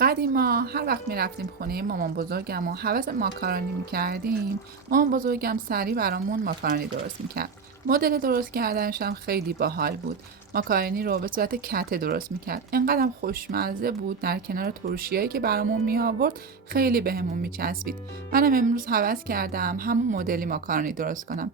قدیما هر وقت میرفتیم خونه مامان بزرگم و هوس ماکارونی میکردیم، مامان بزرگم سریع برامون ماکارونی درست میکرد. مدل درست کردنش هم خیلی باحال بود. ماکارونی رو به صورت کته درست میکرد. انقدرم خوشمزه بود، در کنار ترشیایی که برامون میآورد خیلی بهمون میچسبید. منم امروز هوس کردم همون مدلی ماکارونی درست کنم.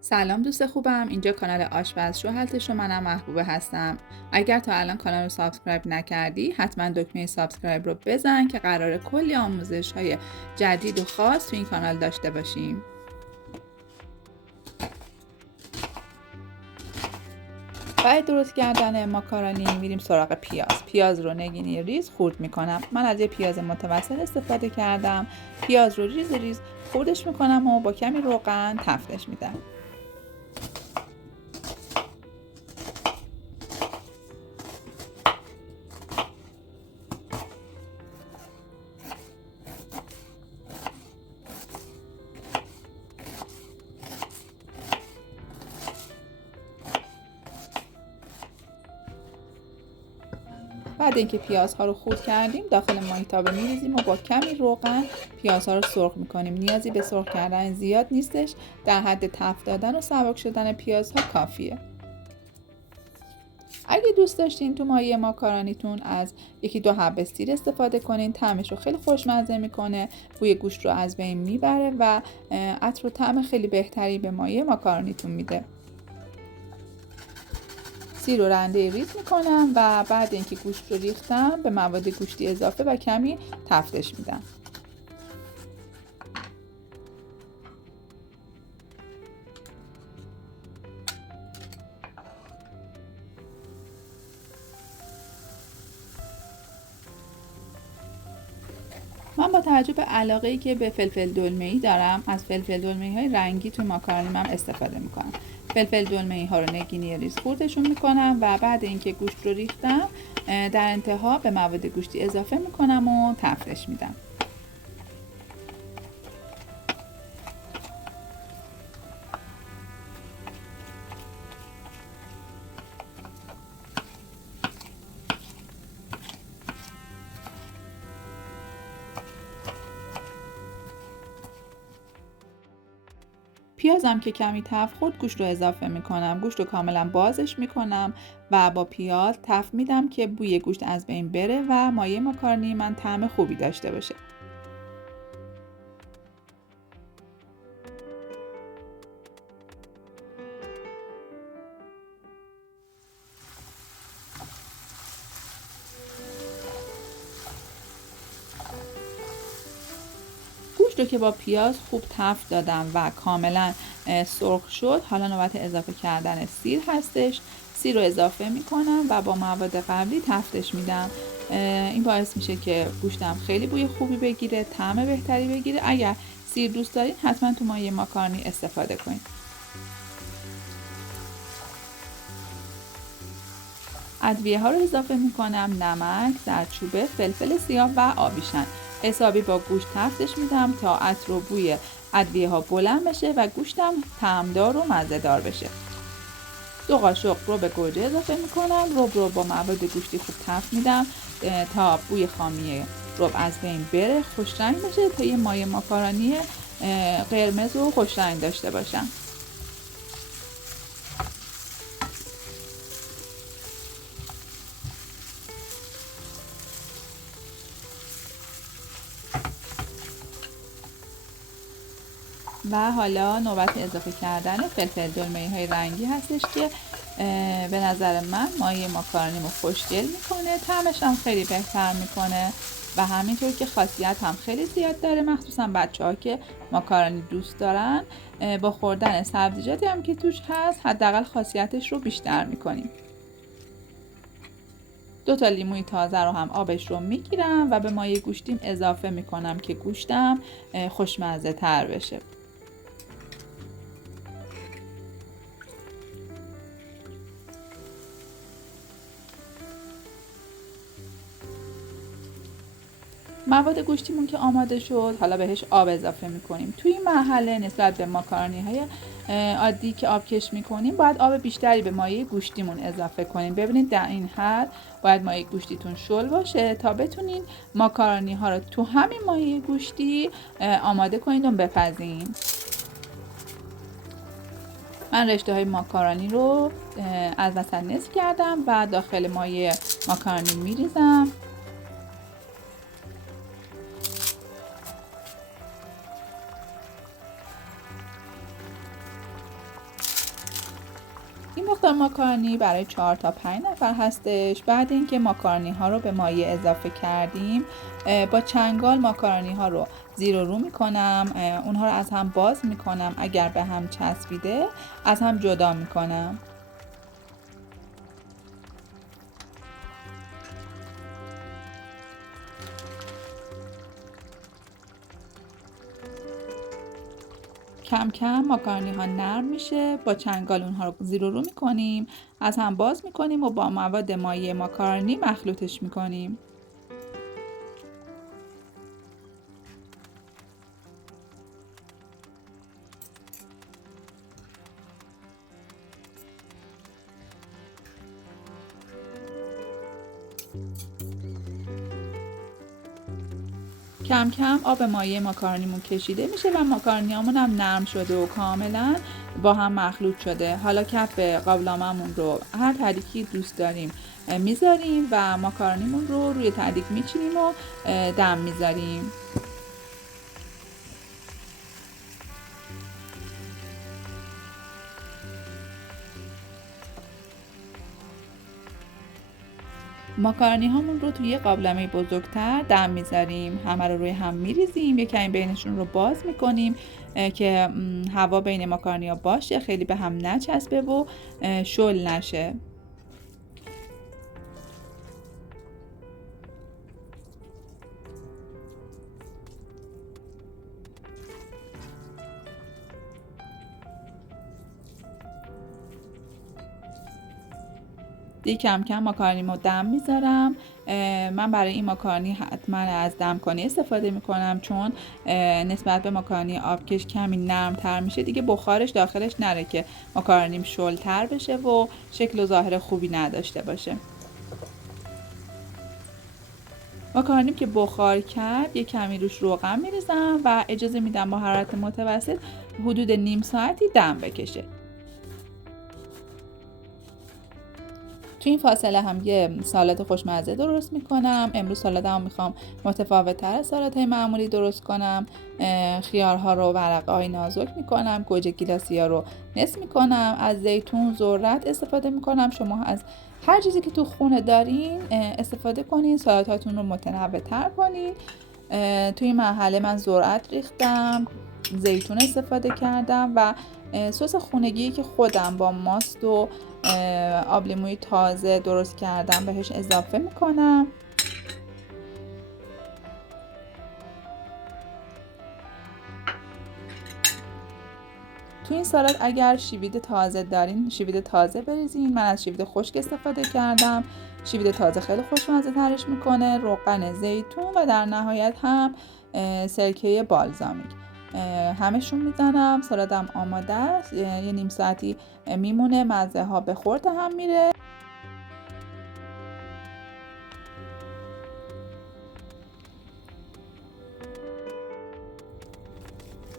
سلام دوست خوبم، اینجا کانال آشپزشو هستش و منم محبوبه هستم. اگر تا الان کانال رو سابسکرایب نکردی حتما دکمه سابسکرایب رو بزن که قراره کلی آموزش های جدید و خاص تو این کانال داشته باشیم. برای درست کردن ماکارونی میریم سراغ پیاز رو نگینی ریز خورد میکنم. من از یه پیاز متوسط استفاده کردم. پیاز رو ریز ریز خوردش میکنم و با کمی روغن تفتش میدم. بعد اینکه پیازها رو خورد کردیم داخل مایتابه میریزیم و با کمی روغن پیازها رو سرخ میکنیم. نیازی به سرخ کردن زیاد نیستش، در حد تفت دادن و سبک شدن پیازها کافیه. اگه دوست داشتین تو مایه ماکارونیتون از یکی دو حب سیر استفاده کنین، طعمش رو خیلی خوشمزه میکنه، بوی گوشت رو از بین میبره و عطر و طعم خیلی بهتری به مایه ماکارونیتون میده. سیر رو رنده ریز میکنم و بعد اینکه گوشت رو ریختم به مواد گوشتی اضافه و کمی تفتش میدم. من با توجه به علاقه‌ای که به فلفل دلمه‌ای دارم از فلفل دلمه‌ای رنگی تو ماکارونیم هم استفاده میکنم. فلفل دلمه‌ای ها رو نگینی ریز خردشون میکنم و بعد اینکه گوشت رو ریختم در انتها به مواد گوشتی اضافه میکنم و تفتش میدم. پیازم که کمی تفت خورد گوشت رو اضافه میکنم. گوشت رو کاملا بازش میکنم و با پیاز تفت میدم که بوی گوشت از بین بره و مایه ماکارونی من طعم خوبی داشته باشه. گوشت رو که با پیاز خوب تفت دادم و کاملا سرخ شد، حالا نوبت اضافه کردن سیر هستش. سیر رو اضافه میکنم و با مواد قبلی تفتش میدم. این باعث میشه که گوشتم خیلی بوی خوبی بگیره، طعم بهتری بگیره. اگر سیر دوست دارین حتما تو مایه ماکارونی استفاده کنید. ادویه ها رو اضافه میکنم: نمک، زردچوبه، فلفل سیاه و آبیشن. حسابی با گوشت تفتش میدم تا عطر و بوی ادویه ها بلند بشه و گوشتم طعمدار و مزه دار بشه. 2 قاشق رب گوجه اضافه میکنم. رب رو با مواد گوشتی خوب تفت میدم تا بوی خامی رب از بین بره، خوش رنگ بشه تا یه مایه ماکارونی قرمز و خوش رنگ داشته باشم. و حالا نوبت اضافه کردن فلفل دلمه‌ای های رنگی هستش که به نظر من مایه ماکارونیمو خوشگل میکنه، طعمش هم خیلی بهتر میکنه و همینطور که خاصیت هم خیلی زیاد داره، مخصوصا بچه‌ها که ماکارونی دوست دارن. با خوردن سبزیجاتی هم که توش هست حداقل خاصیتش رو بیشتر میکنیم. 2 تا لیموی تازه رو هم آبش رو میگیرم و به مایه گوشتیم اضافه میکنم که گوشتم خوشمزه تر بشه. مواد گوشتیمون که آماده شد، حالا بهش آب اضافه میکنیم. توی این مرحله نسبت به ماکارونی های عادی که آب کش میکنیم باید آب بیشتری به مایه گوشتیمون اضافه کنیم. ببینید در این حد باید مایه گوشتیتون شل باشه تا بتونین ماکارونی ها رو تو همین مایه گوشتی آماده کنید و بپزین. من رشته های ماکارونی رو از وسط نصف کردم و داخل مایه ماکارونی میریزم. این مقدار ماکارونی برای 4 تا 5 نفر هستش. بعد اینکه ماکارونی ها رو به مایه اضافه کردیم با چنگال ماکارونی ها رو زیر و رو میکنم، اونها رو از هم باز میکنم، اگر به هم چسبیده از هم جدا میکنم. کم کم ماکارونی ها نرم میشه، با چنگال اونها رو زیر و رو میکنیم، از هم باز میکنیم و با مواد مایع ماکارونی مخلوطش میکنیم. کم کم آب مایع ماکارونیمون کشیده میشه و ماکارونیامون هم نرم شده و کاملا با هم مخلوط شده. حالا کف قابلمه‌مون رو هر تدیکی دوست داریم میذاریم و ماکارونیمون رو روی تدیک میچینیم و دم میذاریم. ماکارونی هامون رو توی قابلمه بزرگتر دم میذاریم، همه رو روی هم میریزیم، یک کمی بینشون رو باز میکنیم که هوا بین ماکارونی ها باشه، خیلی به هم نچسبه و شل نشه. دیگه کم کم ماکارونیمو دم میذارم. من برای این ماکارونی حتما از دمکنی استفاده میکنم، چون نسبت به ماکارونی آبکش کمی نرم تر میشه، دیگه بخارش داخلش نره که ماکارونیم شلتر بشه و شکل و ظاهر خوبی نداشته باشه. ماکارونیم که بخار کرد، یک کمی روش روغن میریزم و اجازه میدم با حرارت متوسط حدود نیم ساعتی دم بکشه. تو این فاصله هم یه سالاد خوشمزه درست میکنم. امروز سالادمو میخوام متفاوت تر از سالادهای معمولی درست کنم. خیارها رو ورقه‌های نازک میکنم، گوجه گیلاسی ها رو نصف میکنم، از زیتون ذرت استفاده میکنم. شما از هر چیزی که تو خونه دارین استفاده کنین، سالادهاتون رو متنوع تر کنین. تو این مرحله من ذرت ریختم، زیتون استفاده کردم و سس خونگی که خودم با ماست و آب لیموی تازه درست کردم بهش اضافه میکنم. تو این سالاد اگر شیوید تازه دارین شیوید تازه بریزین. من از شیوید خشک استفاده کردم. شیوید تازه خیلی خوشمزه ترش میکنه. روغن زیتون و در نهایت هم سرکه بالزامیک همشون میزنم. سالادم آماده است، یه نیم ساعتی میمونه، مزه ها به خورد هم میره.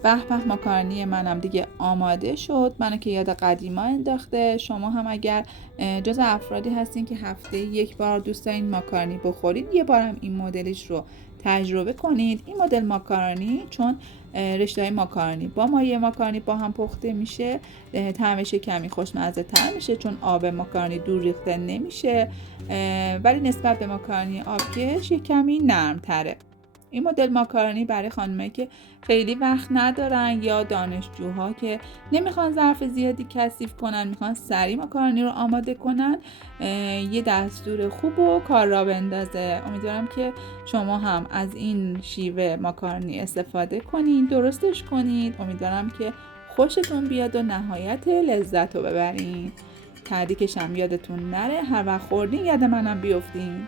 به به، ماکارونی منم دیگه آماده شد. منو که یاد قدیما انداخته. شما هم اگر جز افرادی هستین که هفته یک بار دوست دارین ماکارونی بخورید، یه بارم این مدلش رو تجربه کنید. این مدل ماکارونی چون رشته های ماکارونی با مایه ماکارونی با هم پخته میشه، طعمش کمی خوشمزه تر میشه چون آب ماکارونی دور ریخته نمیشه، ولی نسبت به ماکارونی آبکش یک کمی نرم تره. این مدل ماکارونی برای خانمایی که خیلی وقت ندارن یا دانشجوها که نمیخوان ظرف زیادی کثیف کنن، میخوان سریع ماکارونی رو آماده کنن، یه دستور خوب و کار را بندازه. امیدوارم که شما هم از این شیوه ماکارونی استفاده کنین، درستش کنید. امیدوارم که خوشتون بیاد و نهایت لذت رو ببرین. تهدیدش هم یادتون نره، هر وقت خوردین یاد منم بیفتین.